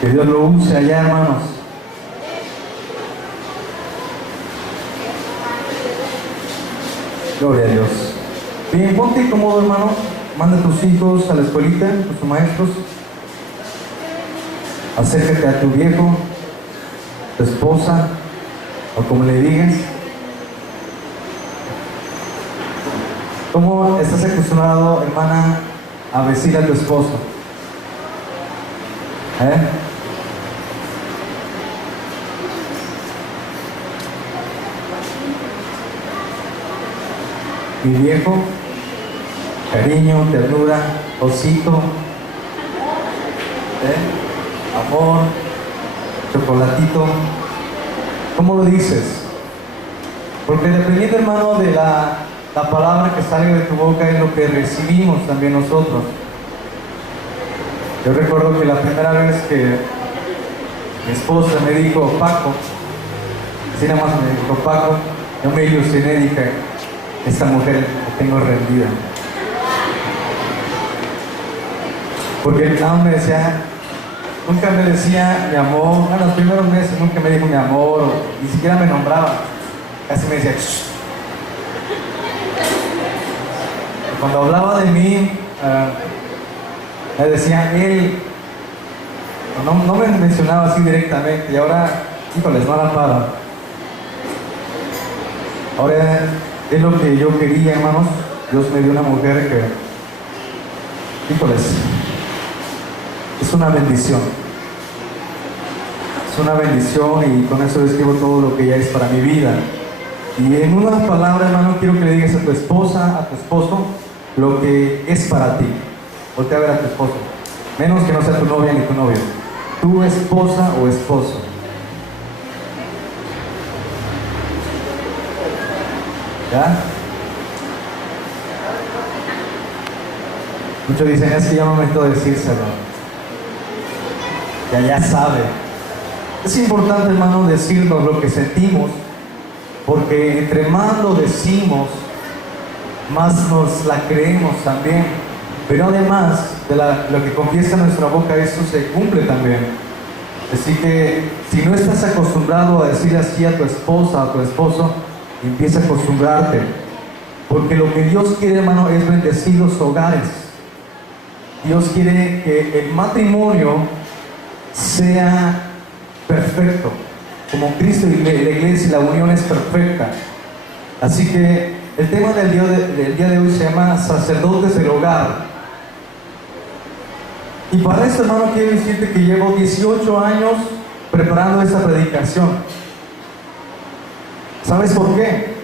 Que Dios lo use allá, hermanos. Gloria a Dios. Bien, ponte cómodo, hermano. Manda a tus hijos a la escuelita, a tus maestros. Acércate a tu viejo, tu esposa, o como le digas. ¿Cómo estás acostumbrado, hermana, a decirle a tu esposo? Mi viejo, cariño, ternura, osito, amor, chocolatito. ¿Cómo lo dices? Porque dependiendo, hermano, de la palabra que sale de tu boca es lo que recibimos también nosotros. Yo recuerdo que la primera vez que mi esposa me dijo Paco, así nada más me dijo Paco, yo me ilusioné y dije, esta mujer la tengo rendida. Porque no me decía, nunca me decía mi amor, bueno, los primeros meses nunca me dijo mi amor, ni siquiera me nombraba, casi me decía, shh. Cuando hablaba de mí, me decía él, no me mencionaba así directamente, y ahora, híjoles, no la paro. Ahora es lo que yo quería, hermanos. Dios me dio una mujer que, híjoles, es una bendición. Es una bendición y con eso describo todo lo que ella es para mi vida. Y en una palabra, hermano, quiero que le digas a tu esposa, a tu esposo, lo que es para ti. Voltea a ver a tu esposo. Menos que no sea tu novia ni tu novio. Tu esposa o esposo. ¿Ya? Muchos dicen, es que ya no me meto a decírselo. Ya sabe. Es importante, hermano, decirnos lo que sentimos, porque entre más lo decimos, más nos la creemos también. Pero además de lo que confiesa nuestra boca, eso se cumple también. Así que si no estás acostumbrado a decir así a tu esposa o a tu esposo, empieza a acostumbrarte, porque lo que Dios quiere, hermano, es bendecir los hogares. Dios quiere que el matrimonio sea perfecto, como Cristo y la iglesia, la unión es perfecta. Así que el tema del día de hoy se llama sacerdotes del hogar. Y para esto, hermano, quiero decirte que llevo 18 años preparando esta predicación. ¿Sabes por qué?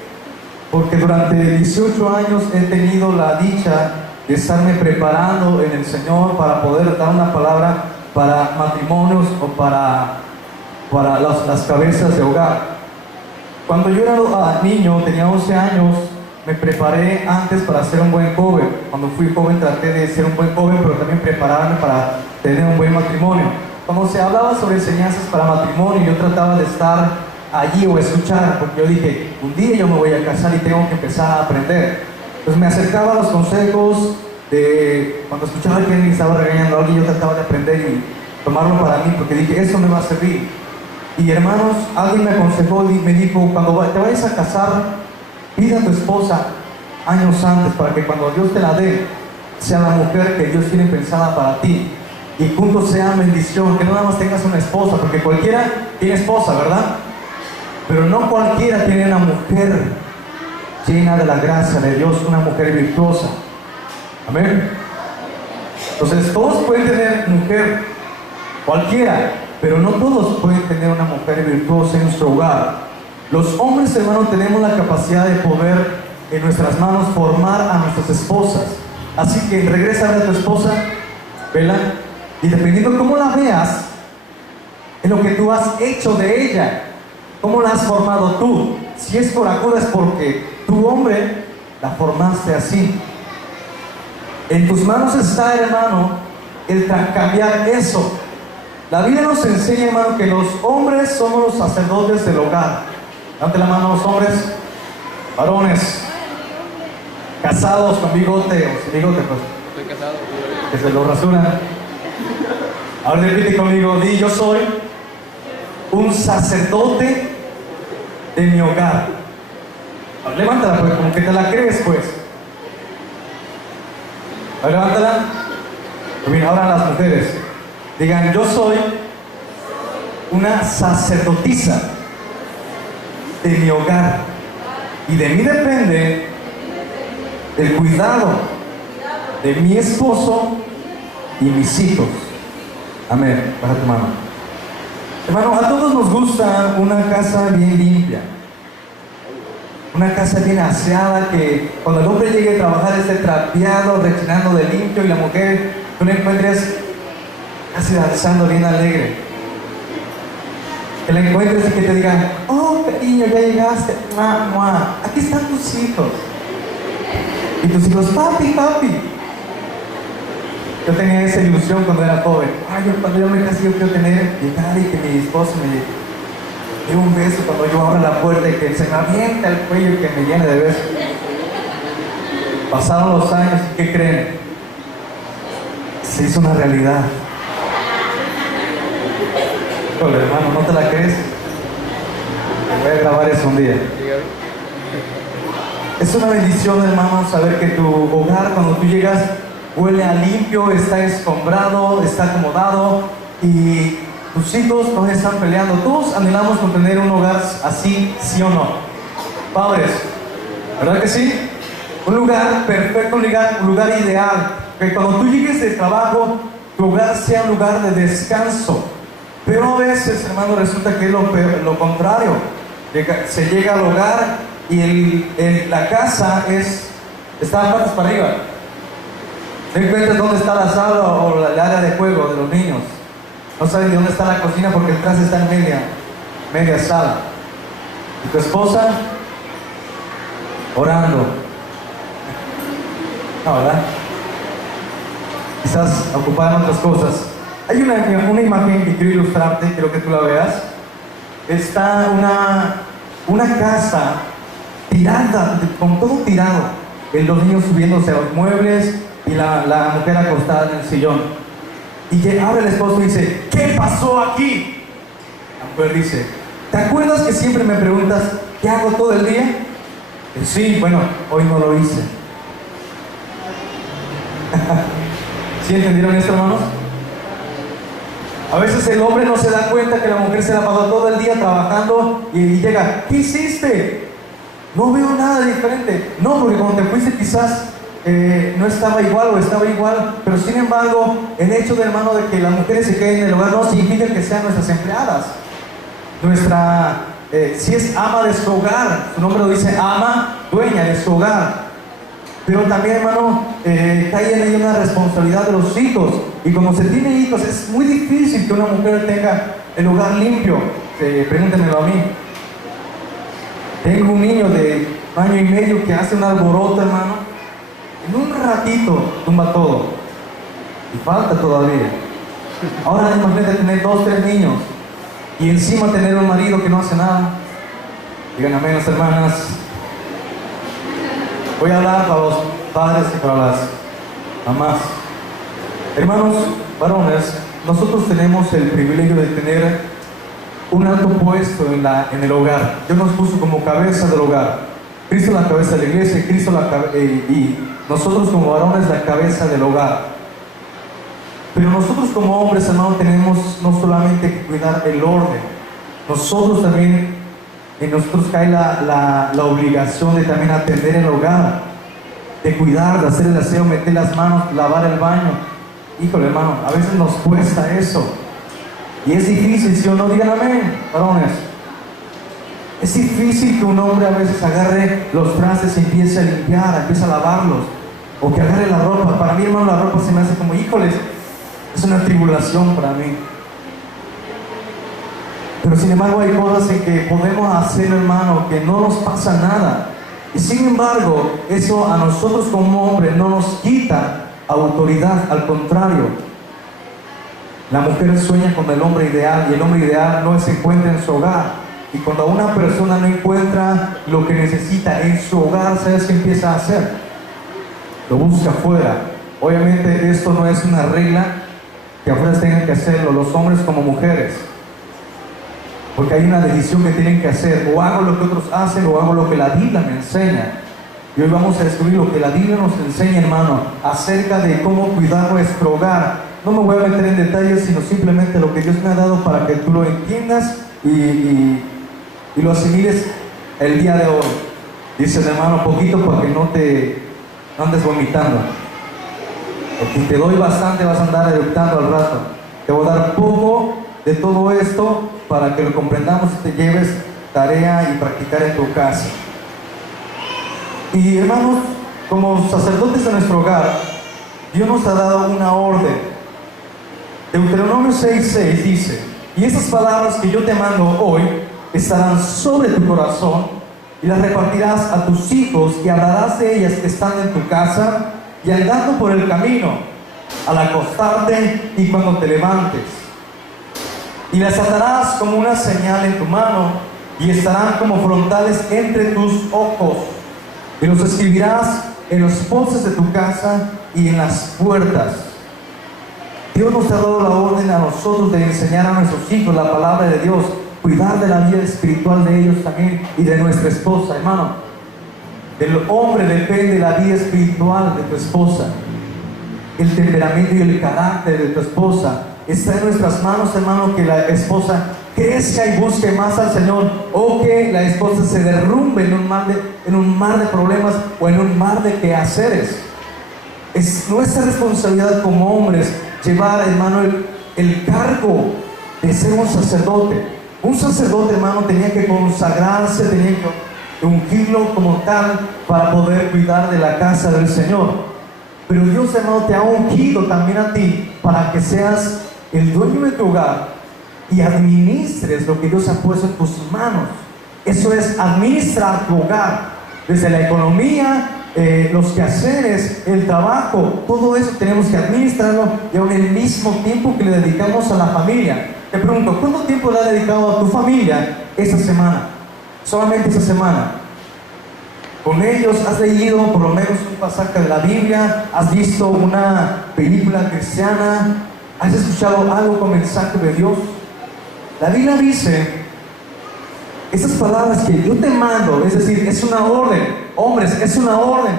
Porque durante 18 años he tenido la dicha de estarme preparando en el Señor para poder dar una palabra para matrimonios o para las cabezas de hogar. Cuando yo era niño, tenía 11 años, me preparé antes para ser un buen joven. Cuando fui joven traté de ser un buen joven, pero también prepararme para tener un buen matrimonio. Cuando se hablaba sobre enseñanzas para matrimonio, yo trataba de estar allí o escuchar, porque yo dije, un día yo me voy a casar y tengo que empezar a aprender. Entonces me acercaba a los consejos de cuando escuchaba que alguien estaba regañando a alguien, yo trataba de aprender y tomarlo para mí, porque dije, eso me va a servir. Y hermanos, alguien me aconsejó y me dijo, cuando te vayas a casar, pide a tu esposa años antes para que cuando Dios te la dé, sea la mujer que Dios tiene pensada para ti. Y juntos sea bendición, que no nada más tengas una esposa, porque cualquiera tiene esposa, ¿verdad? Pero no cualquiera tiene una mujer llena de la gracia de Dios, una mujer virtuosa. Amén. Entonces todos pueden tener mujer, cualquiera, pero no todos pueden tener una mujer virtuosa en su hogar. Los hombres, hermanos, tenemos la capacidad de poder en nuestras manos formar a nuestras esposas. Así que regresa a ver a tu esposa, vela, y dependiendo cómo la veas, en lo que tú has hecho de ella, cómo la has formado tú. Si es corajuda es porque tu hombre la formaste así. En tus manos está, hermano, el cambiar eso. La Biblia nos enseña, hermano, que los hombres somos los sacerdotes del hogar. Date la mano a los hombres, varones, casados con bigote o sin bigote, pues. Estoy casado. Que se lo rasuran. Ahora repite conmigo, di, yo soy un sacerdote de mi hogar. Ahora, levántala, pues, como que te la crees, pues. Ahora, levántala. Mira, ahora las mujeres. Digan, yo soy una sacerdotisa de mi hogar. Y de mí depende el cuidado de mi esposo y mis hijos. Amén. Baja tu mano. Hermano, a todos nos gusta una casa bien limpia. Una casa bien aseada, que cuando el hombre llegue a trabajar esté trapeado, rechinando de limpio, y la mujer, tú la encuentres casi danzando bien alegre. Que la encuentres y que te digan, oh cariño, ya llegaste, mua, mua. Aquí están tus hijos. Y tus hijos, papi, papi. Yo tenía esa ilusión cuando era joven. Cuando yo me casé, yo quiero llegar y que mi esposo me dé un beso cuando yo abra la puerta y que se me avienta el cuello y que me llene de besos. Pasaron los años y ¿qué creen? Se hizo una realidad. Híjole, hermano, ¿no te la crees? Voy a grabar eso un día. Es una bendición, hermano, saber que tu hogar, cuando tú llegas, huele a limpio, está escombrado, está acomodado, y tus hijos no están peleando. Todos anhelamos con tener un hogar así, ¿sí o no? Padres, ¿verdad que sí? Un lugar perfecto, un lugar ideal. Que cuando tú llegues de trabajo, tu hogar sea un lugar de descanso. Pero a veces, hermano, resulta que es lo contrario. Se llega al hogar y la casa está a patas para arriba. No encuentras dónde está la sala o el área de juego de los niños. No sabes de dónde está la cocina porque el traste está en media sala. Y tu esposa orando. No, ¿verdad? Quizás ocupada en otras cosas. Hay una imagen que quiero ilustrarte, quiero que tú la veas. Está una casa tirada, con todo tirado. Los niños subiéndose a los muebles y la mujer acostada en el sillón. Y que abre el esposo y dice, ¿qué pasó aquí? La mujer dice, ¿te acuerdas que siempre me preguntas qué hago todo el día? Sí, bueno, hoy no lo hice. ¿Sí entendieron esto, hermanos? A veces el hombre no se da cuenta que la mujer se la pasó todo el día trabajando y llega, ¿qué hiciste? No veo nada diferente. No, porque cuando te fuiste quizás no estaba igual o estaba igual, pero sin embargo, el hecho de, hermano, de que las mujeres se queden en el hogar no significa que sean nuestras empleadas. Si es ama de su hogar, su nombre lo dice, ama, dueña de su hogar. Pero también, hermano, cae en ella una responsabilidad de los hijos. Y como se tiene hijos, es muy difícil que una mujer tenga el hogar limpio. Pregúntenmelo a mí. Tengo un niño de 1 año y medio que hace un alboroto, hermano. En un ratito tumba todo. Y falta todavía. Ahora imagínate tener 2, 3 niños. Y encima tener un marido que no hace nada. Digan amén, las hermanas. Voy a hablar para los padres y para las mamás. Hermanos varones, nosotros tenemos el privilegio de tener un alto puesto en el hogar. Dios nos puso como cabeza del hogar. Cristo la cabeza de la iglesia, y nosotros como varones la cabeza del hogar. Pero nosotros como hombres, hermanos, tenemos no solamente que cuidar el orden, nosotros también, en nosotros cae la obligación de también atender el hogar, de cuidar, de hacer el aseo, meter las manos, lavar el baño. Híjole, hermano, a veces nos cuesta eso. Y es difícil, ¿sí o no? Digan amén, varones. Es difícil que un hombre a veces agarre los trastes y empiece a limpiar, empiece a lavarlos. O que agarre la ropa. Para mí, hermano, la ropa se me hace como, híjoles, es una tribulación para mí. Pero sin embargo hay cosas en que podemos hacer, hermano, que no nos pasa nada. Y sin embargo, eso a nosotros como hombres no nos quita autoridad, al contrario. La mujer sueña con el hombre ideal y el hombre ideal no se encuentra en su hogar. Y cuando una persona no encuentra lo que necesita en su hogar, ¿sabes qué empieza a hacer? Lo busca afuera. Obviamente esto no es una regla, que afuera tengan que hacerlo, los hombres como mujeres, porque hay una decisión que tienen que hacer: o hago lo que otros hacen o hago lo que la Biblia me enseña. Y hoy vamos a descubrir lo que la Biblia nos enseña, hermano, acerca de cómo cuidar nuestro hogar. No me voy a meter en detalles, sino simplemente lo que Dios me ha dado para que tú lo entiendas y lo asimiles el día de hoy. Dice el hermano, poquito para que no andes vomitando. Porque si te doy bastante vas a andar eructando al rato. Te voy a dar poco de todo esto para que lo comprendamos y te lleves tarea y practicar en tu casa. Y hermanos, como sacerdotes de nuestro hogar, Dios nos ha dado una orden. Deuteronomio 6:6 dice: y estas palabras que yo te mando hoy estarán sobre tu corazón, y las repartirás a tus hijos, y hablarás de ellas estando en tu casa y andando por el camino, al acostarte y cuando te levantes. Y las atarás como una señal en tu mano, y estarán como frontales entre tus ojos. Y los escribirás en los postes de tu casa y en las puertas. Dios nos ha dado la orden a nosotros de enseñar a nuestros hijos la palabra de Dios, cuidar de la vida espiritual de ellos también y de nuestra esposa, hermano. Del hombre depende la vida espiritual de tu esposa. El temperamento y el carácter de tu esposa está en nuestras manos, hermano, que la esposa crezca y busque más al Señor, o que la esposa se derrumbe en un mar de problemas o en un mar de quehaceres. Es nuestra responsabilidad como hombres llevar, hermano, el cargo de ser un sacerdote. Un sacerdote, hermano, tenía que consagrarse, tenía que ungirlo como tal para poder cuidar de la casa del Señor. Pero Dios, hermano, te ha ungido también a ti para que seas el dueño de tu hogar y administres lo que Dios ha puesto en tus manos. Eso es administrar tu hogar, desde la economía, los quehaceres, el trabajo, todo eso tenemos que administrarlo, y aún el mismo tiempo que le dedicamos a la familia. Te pregunto, ¿cuánto tiempo le has dedicado a tu familia esta semana? Solamente esta semana. Con ellos has leído por lo menos un pasaje de la Biblia, has visto una película cristiana, has escuchado algo con mensaje de Dios. La Biblia dice, esas palabras que yo te mando, es decir, es una orden, hombres, es una orden,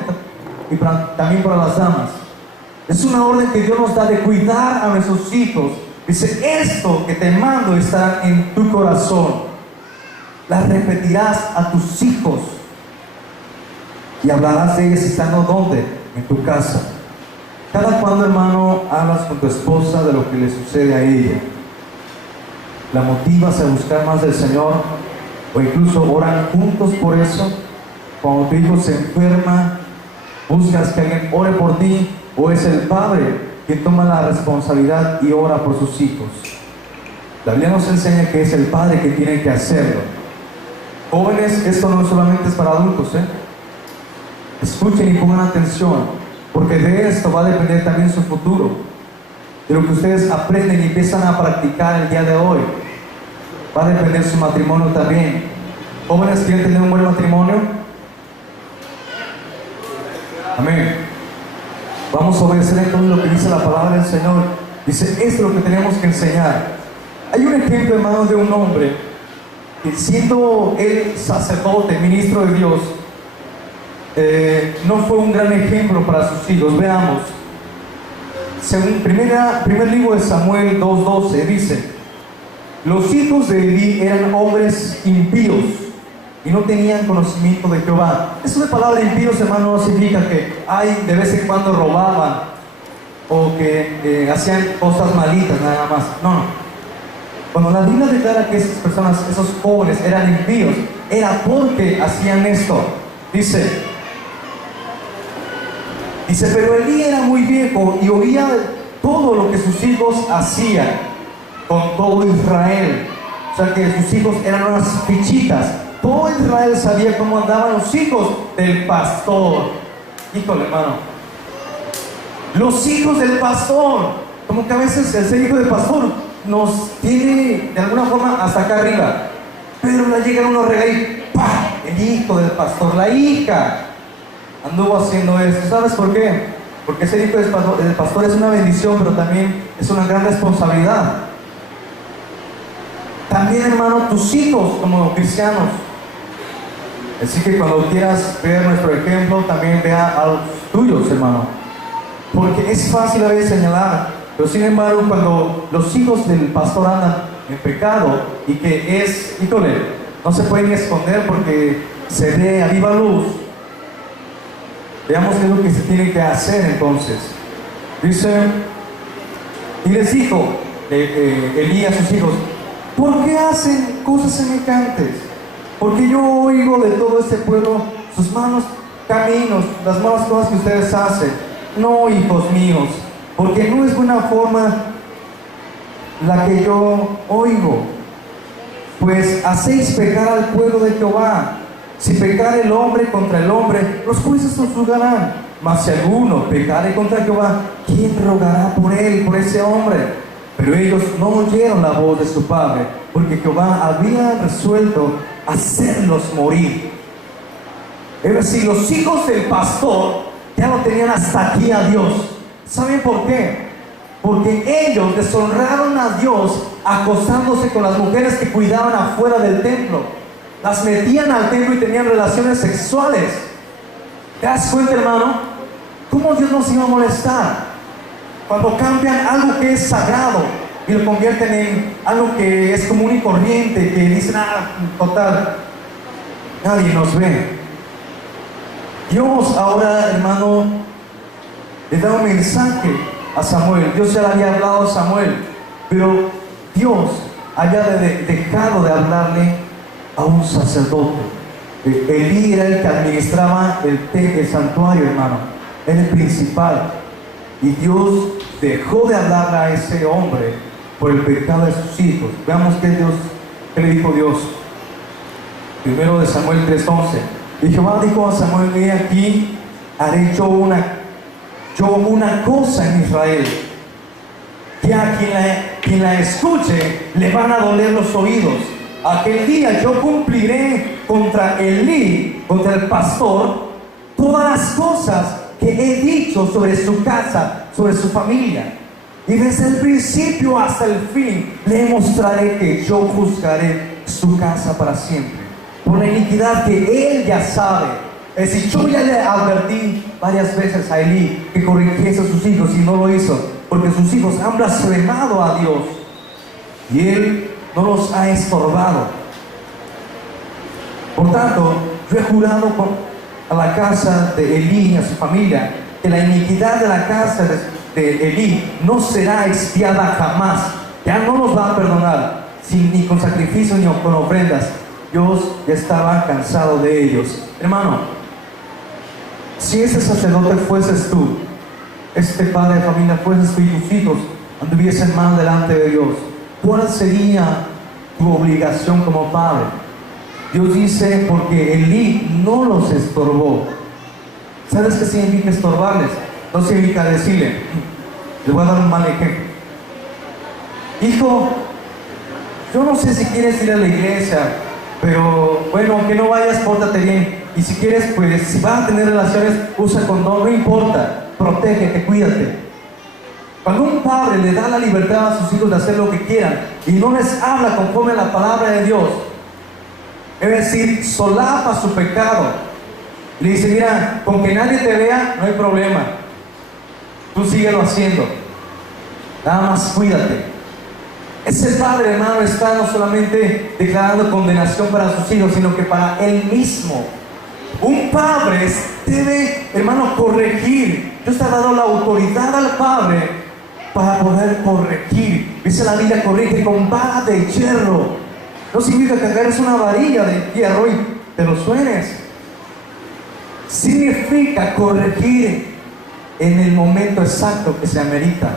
y también para las damas, es una orden que Dios nos da de cuidar a nuestros hijos. Dice, esto que te mando estará en tu corazón, las repetirás a tus hijos, y hablarás de ellas estando ¿dónde? En tu casa. Cada cuando, hermano, hablas con tu esposa de lo que le sucede a ella, la motivas a buscar más del Señor, o incluso oran juntos por eso. Cuando tu hijo se enferma, buscas que alguien ore por ti, o es el padre que toma la responsabilidad y ora por sus hijos. La Biblia nos enseña que es el padre que tiene que hacerlo. Jóvenes, esto no solamente es para adultos, escuchen y pongan atención, porque de esto va a depender también su futuro, de lo que ustedes aprenden y empiezan a practicar el día de hoy. Va a depender su matrimonio también. Jóvenes, ¿quieren tener un buen matrimonio? Amén. Vamos a obedecer entonces lo que dice la palabra del Señor. Dice, esto es lo que tenemos que enseñar. Hay un ejemplo, hermano, de un hombre que, siendo él sacerdote, ministro de Dios, no fue un gran ejemplo para sus hijos. Veamos. Según primer libro de Samuel 2:12 dice: los hijos de Elí eran hombres impíos y no tenían conocimiento de Jehová. Eso de palabra impíos, hermano, no significa que de vez en cuando robaban o que hacían cosas malitas nada más. No. Cuando la Biblia declara que esas personas, esos jóvenes eran impíos, era porque hacían esto. Dice, pero Elí era muy viejo y oía todo lo que sus hijos hacían con todo Israel. O sea que sus hijos eran unas fichitas. Todo Israel sabía cómo andaban los hijos del pastor. Híjole, hermano, los hijos del pastor. Como que a veces el ser hijo del pastor nos tiene de alguna forma hasta acá arriba, pero le llegan unos regalos, ¡pah! El hijo del pastor, la hija anduvo haciendo esto. ¿Sabes por qué? Porque ser hijo del pastor es una bendición, pero también es una gran responsabilidad. También, hermano, tus hijos como cristianos. Así que cuando quieras ver nuestro ejemplo, también vea a los tuyos, hermano. Porque es fácil a veces señalar, pero sin embargo, cuando los hijos del pastor andan en pecado y que es, híjole, no se pueden esconder porque se ve a viva luz. Veamos qué es lo que se tiene que hacer entonces. Dice, y les dijo Elí a sus hijos: ¿por qué hacen cosas semejantes? Porque yo oigo de todo este pueblo sus malos caminos, las malas cosas que ustedes hacen. No, hijos míos, porque no es buena forma la que yo oigo, pues hacéis pecar al pueblo de Jehová. Si pecare el hombre contra el hombre, los jueces os juzgarán. Mas si alguno pecare contra Jehová, ¿quién rogará por él, por ese hombre? Pero ellos no oyeron la voz de su padre, porque Jehová había resuelto hacerlos morir. Es decir, los hijos del pastor ya lo tenían hasta aquí a Dios. ¿Saben por qué? Porque ellos deshonraron a Dios acostándose con las mujeres que cuidaban afuera del templo. Las metían al templo y tenían relaciones sexuales. ¿Te das cuenta, hermano? ¿Cómo Dios nos iba a molestar? Cuando cambian algo que es sagrado y lo convierten en algo que es común y corriente, que dicen, total, nadie nos ve. Dios ahora, hermano, le da un mensaje a Samuel. Dios ya le había hablado a Samuel, pero Dios había dejado de hablarle a un sacerdote. Elí era el que administraba el santuario, hermano, era el principal. Y Dios dejó de hablarle a ese hombre por el pecado de sus hijos. Veamos qué le dijo Dios. Primero de Samuel 3:11. Y Jehová dijo a Samuel: he aquí, haré yo una cosa en Israel, que a quien la escuche le van a doler los oídos. Aquel día yo cumpliré contra Elí, contra el pastor, todas las cosas que he dicho sobre su casa, sobre su familia. Y desde el principio hasta el fin le mostraré que yo juzgaré su casa para siempre, por la iniquidad que él ya sabe. Es decir, yo ya le advertí varias veces a Elí que corrigiese a sus hijos y no lo hizo, porque sus hijos han blasfemado a Dios y él no los ha estorbado. Por tanto, yo he jurado a la casa de Elí y a su familia que la iniquidad de la casa de Elí no será expiada jamás. Ya no los va a perdonar, ni con sacrificio ni con ofrendas. Dios ya estaba cansado de ellos. Hermano, si ese sacerdote fueses tú, este padre de familia fueses tú y tus hijos anduviesen mal delante de Dios, ¿cuál sería tu obligación como padre? Dios dice, porque Elí no los estorbó. ¿Sabes qué significa estorbarles? No significa decirle, les voy a dar un mal ejemplo: hijo, yo no sé si quieres ir a la iglesia, pero bueno, aunque no vayas, pórtate bien. Y si quieres, pues, si vas a tener relaciones, usa condón, no importa, protégete, cuídate. Cuando un padre le da la libertad a sus hijos de hacer lo que quieran y no les habla conforme a la palabra de Dios, es decir, solapa su pecado, le dice: mira, con que nadie te vea, no hay problema, tú síguelo haciendo, nada más cuídate. Ese padre, hermano, está no solamente declarando condenación para sus hijos, sino que para él mismo. Un padre debe, hermano, corregir. Dios ha dado la autoridad al padre para poder corregir. Dice la Biblia: corrige con vara de hierro. No significa que agarres una varilla de hierro y te lo suenes. Significa corregir en el momento exacto que se amerita.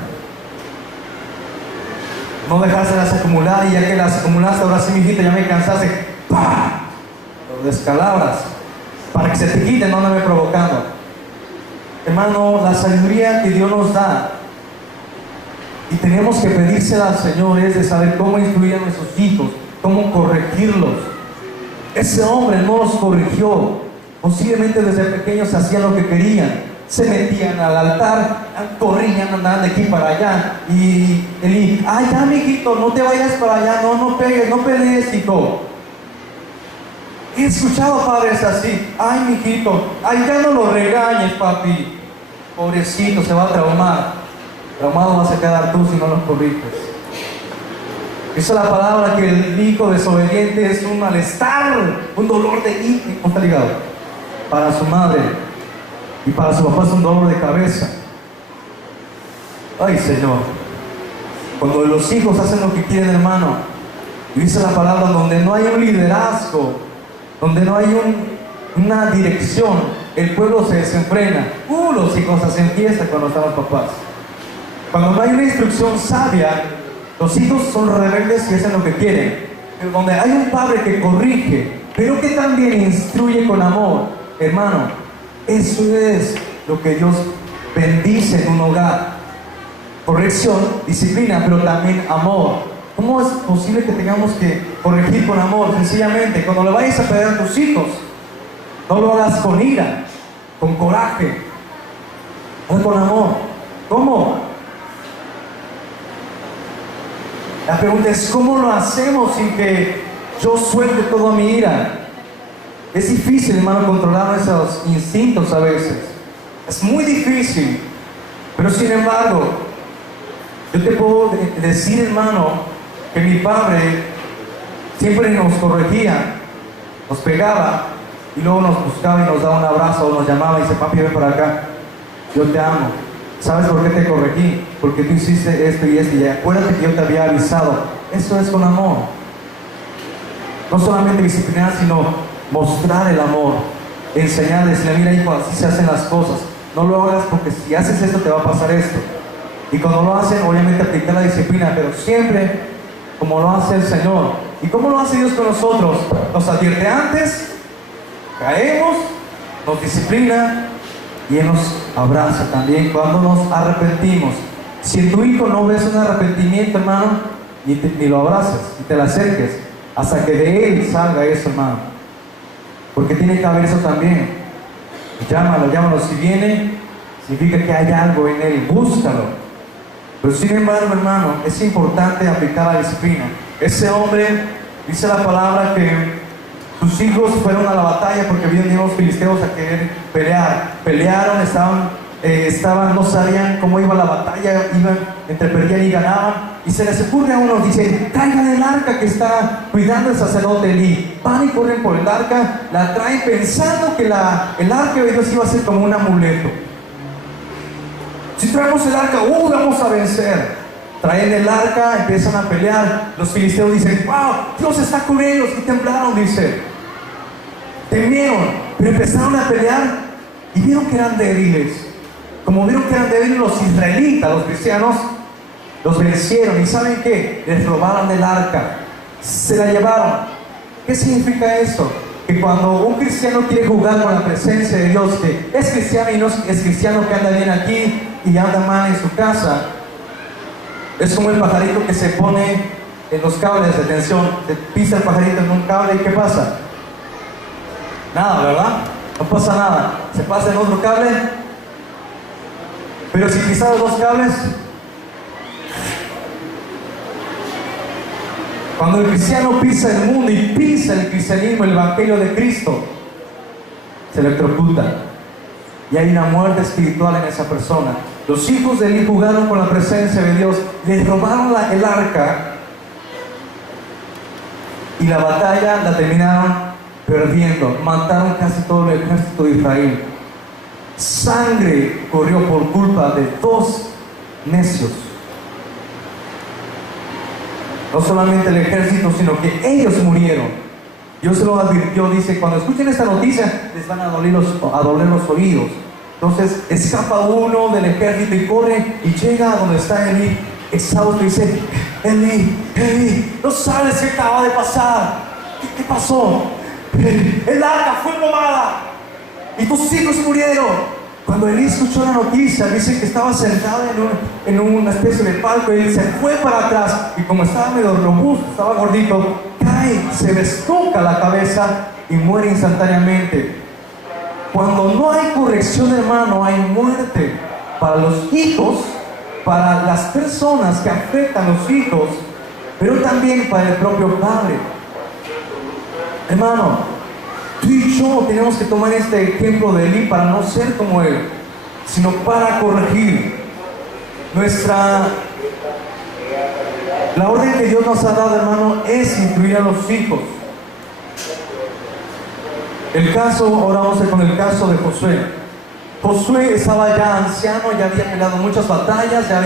No dejárselas acumular, y ya que las acumulaste, ahora sí, mijita, ya me cansaste, ¡pah!, lo descalabras para que se te quiten, no me provocando. Hermano, la sabiduría que Dios nos da, y tenemos que pedírsela al Señor, es de saber cómo instruir a nuestros hijos, cómo corregirlos. Ese hombre no los corrigió. Posiblemente desde pequeños hacían lo que querían, se metían al altar, corrían, andaban de aquí para allá. Y Elí, ay, ya, mijito, no te vayas para allá, no pegues, no pelees, hijo. He escuchado padres así, ay, mijito, ay, ya no lo regañes, papi. Pobrecito, se va a traumar. Traumado vas a quedar tú si no lo corriges. Dice la palabra que el hijo desobediente es un malestar, un dolor de hijo, ¿cómo está ligado? Para su madre y para su papá es un dolor de cabeza. Ay, Señor, cuando los hijos hacen lo que quieren, hermano, y dice la palabra, donde no hay un liderazgo, donde no hay una dirección, el pueblo se desenfrena. Los hijos hacen fiesta cuando están los papás. Cuando no hay una instrucción sabia, los hijos son rebeldes y hacen lo que quieren. Pero donde hay un padre que corrige, pero que también instruye con amor, hermano, eso es lo que Dios bendice en un hogar. Corrección, disciplina, pero también amor. ¿Cómo es posible que tengamos que corregir con amor? Sencillamente, cuando le vayas a pedir a tus hijos, no lo hagas con ira, con coraje, hazlo con amor. ¿Cómo? La pregunta es, ¿cómo lo hacemos sin que yo suelte toda mi ira? Es difícil, hermano, controlar esos instintos a veces. Es muy difícil. Pero sin embargo, yo te puedo decir, hermano, que mi padre siempre nos corregía, nos pegaba y luego nos buscaba y nos daba un abrazo o nos llamaba y dice, papi, ven para acá, yo te amo. ¿Sabes por qué te corregí? Porque tú hiciste esto y esto, y acuérdate que yo te había avisado. Eso es con amor. No solamente disciplinar, sino mostrar el amor, enseñarles, mira, hijo, así se hacen las cosas. No lo hagas porque si haces esto te va a pasar esto. Y cuando lo hacen, obviamente aplicar la disciplina, pero siempre como lo hace el Señor. ¿Y cómo lo hace Dios con nosotros? Nos advierte antes, caemos, nos disciplina y Él nos abraza también cuando nos arrepentimos. Si en tu hijo no ves un arrepentimiento, hermano, ni lo abrazas, ni te le acerques, hasta que de él salga eso, hermano. Porque tiene que haber eso también. Llámalo. Si viene, significa que hay algo en él, búscalo. Pero sin embargo, hermano, es importante aplicar la disciplina. Ese hombre, dice la palabra que sus hijos fueron a la batalla porque vinieron los filisteos a querer pelear. Pelearon, no sabían cómo iba la batalla, iban entre perdían y ganaban. Y se les ocurre a uno, dice, traigan el arca que está cuidando el sacerdote Elí. Van y corren por el arca, la traen pensando que el arca de Dios iba a ser como un amuleto. Si traemos el arca, vamos a vencer. Traen el arca, empiezan a pelear. Los filisteos dicen, wow, Dios está con ellos. Y temblaron, dice. Temieron, pero empezaron a pelear y vieron que eran débiles. Como vieron que eran débiles, los israelitas, los cristianos, los vencieron. ¿Y saben qué? Les robaron el arca, se la llevaron. ¿Qué significa eso? Que cuando un cristiano quiere jugar con la presencia de Dios, que es cristiano y no es cristiano, que anda bien aquí y anda mal en su casa, es como el pajarito que se pone en los cables de tensión. Se pisa el pajarito en un cable y ¿qué pasa? Nada, ¿verdad? No pasa nada. Se pasa en otro cable. Pero si pisas los dos cables, cuando el cristiano pisa el mundo y pisa el cristianismo, el evangelio de Cristo, se electrocuta y hay una muerte espiritual en esa persona. Los hijos de Elí jugaron con la presencia de Dios, les robaron el arca y la batalla la terminaron perdiendo. Mataron casi todo el ejército de Israel. Sangre corrió por culpa de dos necios. No solamente el ejército, sino que ellos murieron. Dios se lo advirtió, dice, cuando escuchen esta noticia les van a doler los oídos. Entonces escapa uno del ejército y corre y llega a donde está Elí, exhausto, y dice, Elí, no sabes qué acaba de pasar. ¿Qué pasó? El arca fue robada y tus hijos murieron. Cuando Elí escuchó la noticia, dice que estaba sentado en una especie de palco y él se fue para atrás y como estaba medio robusto, estaba gordito, cae, se destroca la cabeza y muere instantáneamente. Cuando no hay corrección, hermano, hay muerte para los hijos, para las personas que afectan a los hijos, pero también para el propio padre. Hermano, tú y yo tenemos que tomar este ejemplo de Elí para no ser como él, sino para corregir. La orden que Dios nos ha dado, hermano, es instruir a los hijos. Ahora vamos a ir con el caso de Josué. Josué estaba ya anciano, ya había peleado muchas batallas, ya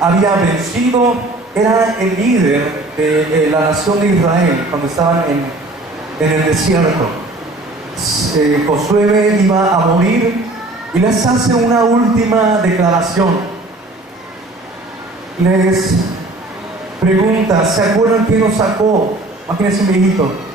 había vencido, era el líder de la nación de Israel cuando estaban en el desierto. Josué iba a morir y les hace una última declaración. Les pregunta, ¿se acuerdan quién nos sacó? Imagínense un viejito.